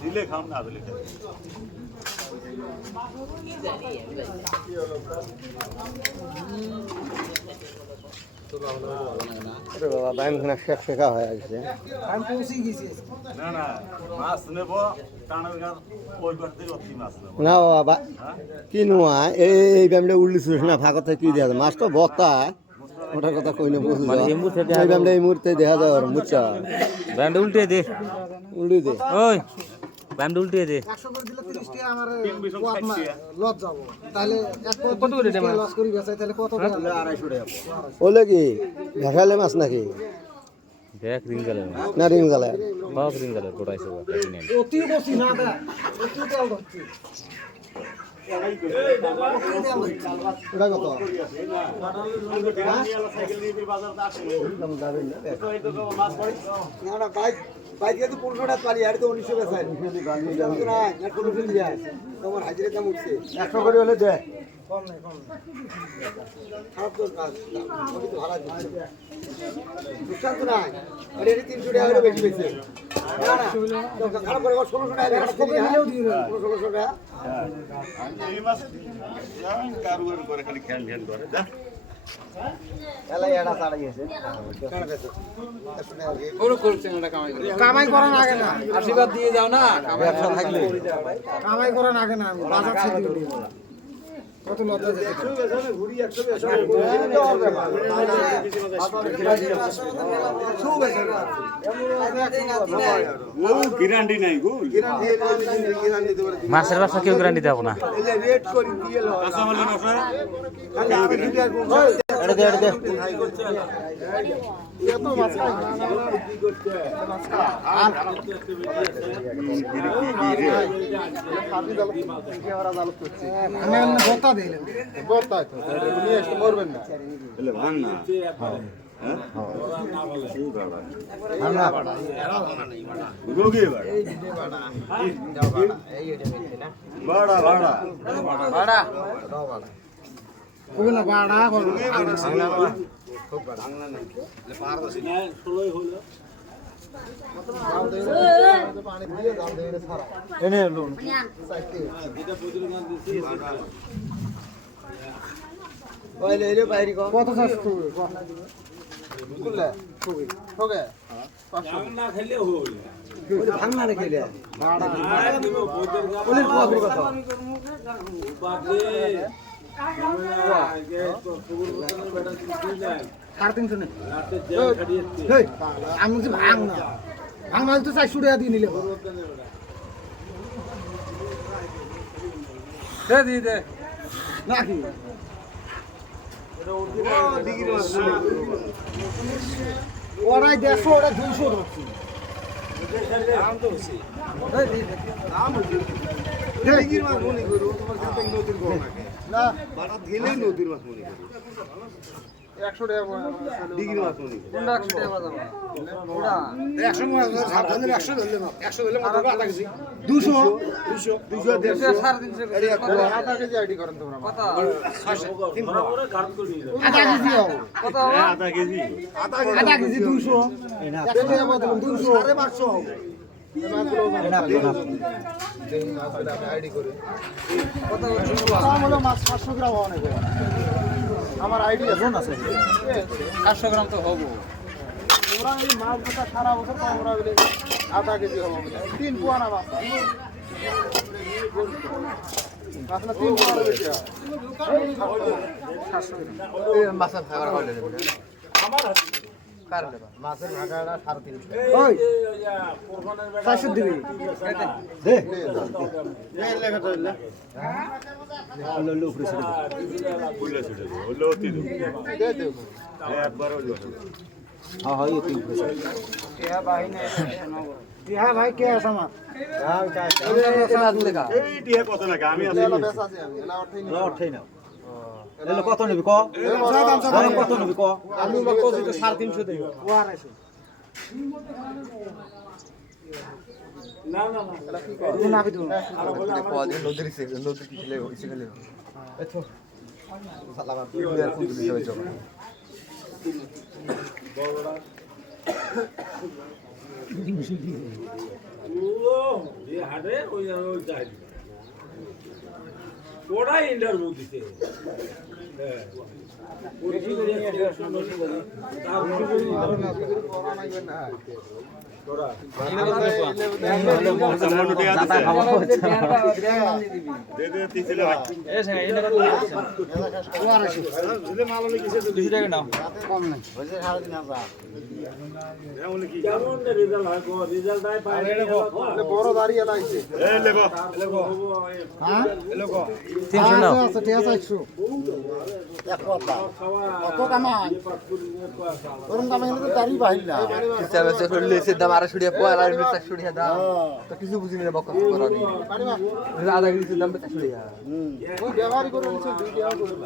দিলে খাম না দিলে বাবা টাইমখানে শেখা হয়ে গেছে। আমি পৌঁছে গেছি। না না মাছ নেব টানের গাছ ওই করতে অতি মাছ নেব না বাবা কি নোয়া এই ব্যায়ামটা উল্লিছিল না ফাঁকা থেকে কি দেখা যায় মাছ তো বত্তা ওটার কথা কই না বুঝলি এই ব্যায়ামটা এই মুহূর্তে দেখা যায় আর মুচ্ছা ব্যান্ড উল্টে দে উল্লি দে ওই ব্যান্ড উল্টে দে 100 করে দিলে 30 টাকা আমার লস যাব। তাহলে কত করে দেব লস করি বেচাই তাহলে কত টাকা? 250 টাকা ওলে কি দেখালে মাছ নাকি দেখ রিঙ্গালে না রিং জ্বালা সব রিঙ্গালে গোটাইছে অতি বসি না দা অতি তেল হচ্ছে। এটা কত সাইকেল নিয়ে বাজারতে আসে না না বাইক বাইকে তো 15 টাকা পারি আর তো 1900 বেচাই না না কোনো দিন যায় তোমার হাজিরা দাম উঠছে 100 করে হলে দে কম নাই কম নাই। খারাপ তো কাজ আমি তো ভাড়া দিচ্ছি বুঝছেন তো না আরে 300 টাকা হলে বেশি বেশি না না তো খারাপ করে 1600 টাকা ভাড়া কম দিলেও দিয়ে 1600 টাকা এই মাছ কারুর করে খালি খেল খেল করে যা এলাই এডা ছাড়াই গেছে কামাই করার আগে না আশীর্বাদ দিয়ে যাও না ব্যবসা থাকলে কামাই করার আগে না আমি বাজার ছেড়ে দিই কত লজ্জা যেতে ঘুরি 100 ও গ্যারান্টি নাই গো মাছের ব্যবসা কেউ গ্যারান্টি দেবো না রেট করে দিয়ে লো কাঁচা মালের ব্যবসা খালি আমি দুটো এটা দে এত মাছ খাই আর আমি বতা দিলাম বর্তা তো নিয়ে এসে মরবেন না এলে ভাঙ না রোগী বাড়া বাড়া ভাড়া ওগুলো বাড়া করো এনে লোন ওইলে এলে বাইরে কো কত চাষ করবে বুঝলে ওকে না খেলে হল ওই ভাঙনা রে খেলে বাড়া ওলের কোয়াবের কথা সাড়ে 300 নেই আমি বলছি ভাঙ না ভাঙ না তো 400 টাকা দিয়ে নিলে দে নাকি ওরাই 150 ওরা 200 হচ্ছে না বাড়া দিলেই নদীর মাছ মনে করি 100 টাকা ডিগ্রি মাছ মনে করি 100 টাকা বাজার ওরা 100 মাছ সাবধানে 100 ধরলে না 100 ধরলে কত আধা কেজি 200 150 আধা কেজি আইডি করেন তোমরা কত আধা কেজি কত আধা কেজি আধা কেজি 200 100 টাকা বাজার 200 550 হবে আইডি করে কত হলো মাছ 500 গ্রাম অনেক আমার আইডিয়া ফোন আছে 400 গ্রাম তো হবো ওরা এই মাছ ধরা সারা বছর আমরা বলে আধা কেজি হবে বলে 3 পোয়া না মাছ আসলে 3 পোয়া বেশি এই মাছের ভাগা হলে দেবে আমার কার দেবা মাছের ভাগাটা 350 ওই 400 দিবি দে এই লেখা তো না হলো লো উপরে ছেড়ে বুঝলে ছেড়ে দে হলো অতি দে দে একবার হলো हां हां ये 3 पैसा হ্যাঁ ভাই কে আছে আমার हां का ये आदमी देखा এই টিয়া কত লাগে আমি আসলে पैसा আছে আমি না 8 না কত নিবি ক কত নিবি ক আমি কত 350 দেই ও আর আছে না না না এটা কি কর না কি তুমি নদীর কি খেলে হইছে খেলে এতো সালামা প্লেয়ার ফুল দিতে হইছে বড়রা ও এই হাড়ে ওই যাই ওরা ইন্টারভিউ দিতে হ্যাঁ বেশি করে বড় দাঁড়িয়ে লাগছে তিনশো নাও আচ্ছা ঠিক আছে 100 কত কামাই ওরম কামাই হলে তো দাঁড়ি বাহিল না হিসাবে সে করলে সে দাম আরো ছড়িয়ে পয়লা আর মিটার ছড়িয়ে দাম তো কিছু বুঝিনি রে বকত করানি আধা কেজি দাম বেচা ছড়িয়ে ওই ব্যবহারই করে নিছে 2 টাকা করে না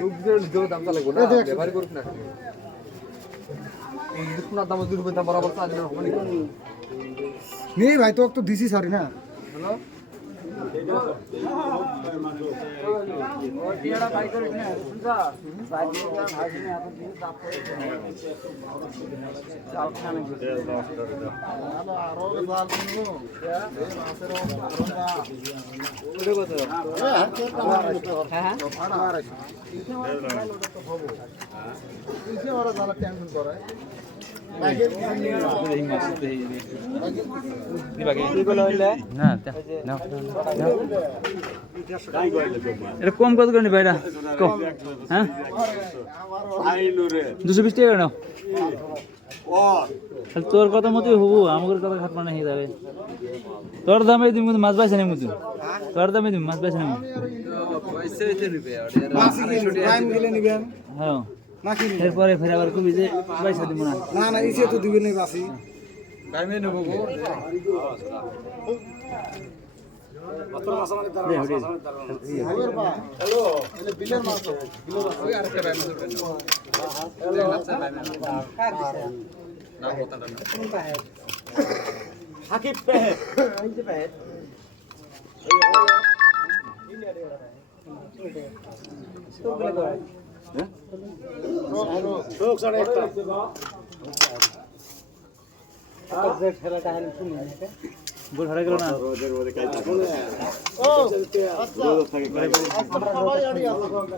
তুই যে দাম তা লাগো না ব্যবহার করছ না এই কোন দাম 2 রুপয়ে দাম বরাবর তো আদিন হবে না নেই ভাই তো তো দিছি সরি না হ্যালো না এটা কম কত করে নিবা এটা কম হ্যাঁ 220 টাকা নাও তাহলে তোর কথা মতোই হবো আমার কথা খাত মানে হয়ে যাবে তোর দামে তুমি মাছ পাইছে না মুতু তোর দামে তুমি মাছ পাইছে না হ্যাঁ এরপরে ফের আবার কবি যে পয়সা দিব না না ইসে তো দিবেন না বাসি টাইমে নেব গো হ্যালো মানে বিলের মাছ বিলের আরেকটা ভাই মাছ না কথাটা না সাকিব পেহেদ এই যে পেহেদ লোক সাড়ে একটা গোল হারা গেল না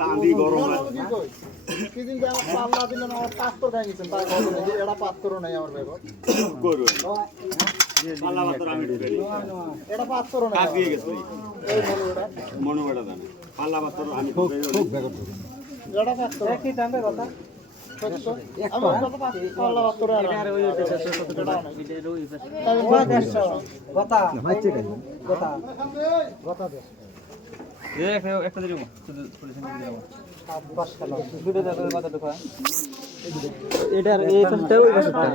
চাঁদি গরম কিদিন যে আমার পাল্লা দিল না আমার পাঁচ তো গাই গেছেন তার কথা নেই এটা পাঁচ তো নাই আমার ব্যাপার করবে পাল্লা মাত্র আমি ঢুকাই এটা পাঁচ তো নাই কাক দিয়ে গেছে এই বলো এটা মনোবেটা জানে পাল্লা মাত্র আমি ঢুকাই এটা পাঁচ তো কি টাইমে কথা আমার কত পাঁচ পাল্লা পাঁচ তো আর ওই কথা মাইছে কেন কথা কথা দে একটা দিলাম দুটো দাদা কথা ঢোকা এটার এই পাশটা ওই পাশটা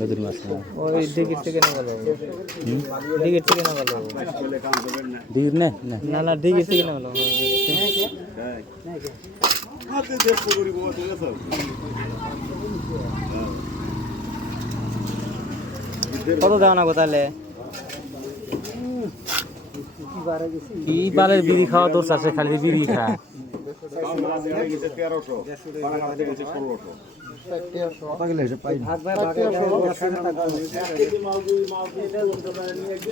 নদীর মাছ ওই দিকের থেকে না গেল দিকের থেকে না গেল দিকের না না না দিকের থেকে না গেল হাতে দেখো করিব ঠিক আছে কত দাও না গো তাহলে কি বালের বিড়ি খাওয়া তোর চাষে খালি বিড়ি খা মাছ হয়ে গেছে 1300 পানা খাওয়া গেছে 1600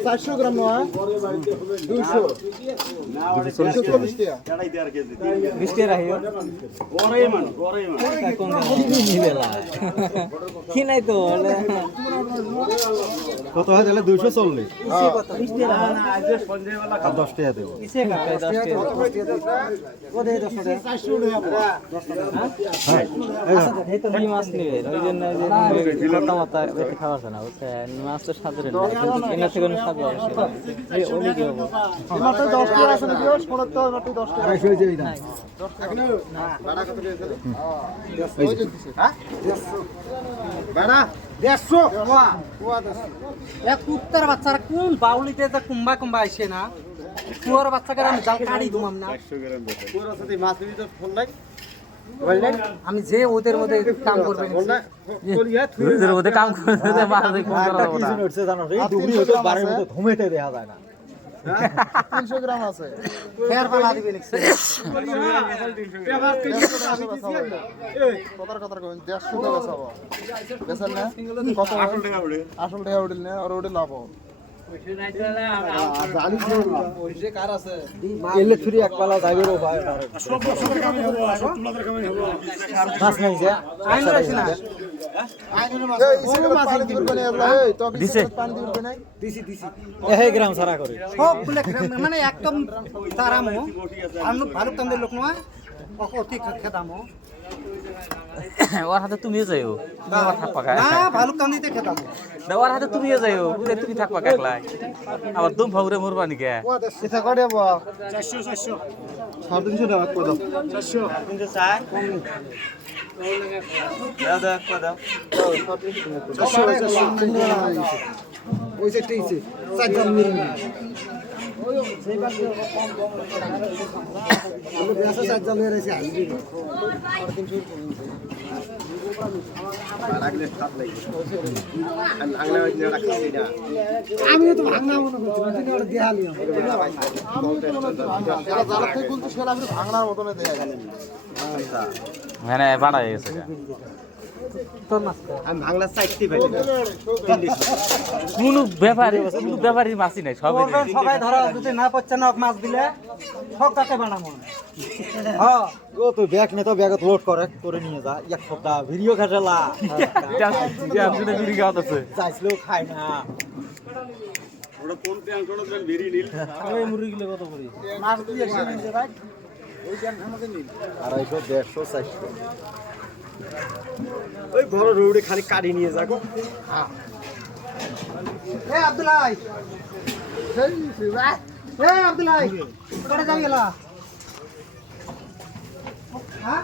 400 গ্রাম নয় 200 চড়াই দেওয়ার কেজি 20 টাকা রাখিও গরে মান কোন নিবেলা কি নাই তো কত হয় তাহলে 240 10 টাকা দেব কিসে না 10 টাকা ও দে 10 টাকা 400 এই তো মাছ নিবে ওই জন্য যে লতা মাথা বেশি খাওয়া যায় না ওকে মাছ তো স্বাদের না এর থেকে কোনো স্বাদ পাবে এই ওলি কি হবে মাত্র 10 টাকা আছে নাকি ওর শোনা তো মাত্র 10 টাকা হয়ে যাবে না 10 টাকা না ভাড়া কত দিয়েছে হ্যাঁ ভাড়া এক কুত্তার বাচ্চারা কোন বাউলিতে যে কুম্বা কুম্বা আইসে না কুয়ার বাচ্চাকে আমি জাল কাটি দুমাম না 500 গ্রাম বেশি পুরো সাথে মাছ দিবি তো ফোন নাই আমি যে ওদের মধ্যে কাম করবে ফোন না ওদের মধ্যে কাম করে দিতে পারে কোন একটা কি জিনিস হচ্ছে জানো এই ডুবরি হয়তো বারের মতো ধুমেতে দেখা যায় না 300 গ্রাম আছে ফের বানা দিবে লিখছে কথার কথা কইন 150 টাকা বেচাবো বেচার না কত 8 টাকা উঠে আসল টাকা উঠিল না আর ওটা লাভ এলে ফ্রি এক পালা যাইবে রে ভাই মাছ নাই যে আইন রাখছি না দিছে গ্রাম সারা করে সবগুলো মানে একদম তারামো আমি ভালো কামদের লোক নয় অতি খেতামো ওর হাতে তুমিও যাইও তোমার থাকবা কা না ভালো কাম দিতে খেতামো ওর হাতে তুমিও যাইও তুমি থাকবা কাকলাই আবার দুম ফাউরে মরবা নি কে এটা করে বা 400 350 টাকা কত 400 কিন্তু চাই দাও দাও কত দাও 400 ওই যে টিছে চারজন মিলে আমিও তো ভাঙনা মনে করছি দেখালি ভাঙনার মতনে দেখা গেল মানে বাড়া হয়ে গেছে আমি ভাঙলা চাইতে পারি কোনো ব্যাপারী মাছই নাই সব সবাই ধরো যদি না পাচ্ছে না মাছ দিলে সব কাকে বানাবো হ্যাঁ ও তো ব্যাগ নে তো ব্যাগত লোড করে নিয়ে যা এক সপ্তাহ ভিডিও খাটালা চাইছিলেও খাই না ওটা কোন ট্যাঙ্কটা দেন ভেরি নীল মাছ দিয়ে এসে নিতে ভাই 250 150 ওই বড় রোডে খালি কাটি নিয়ে যাগো আব্দুল্লাহ আব্দুল্লাহ কোথায় যাই গেলা হ্যাঁ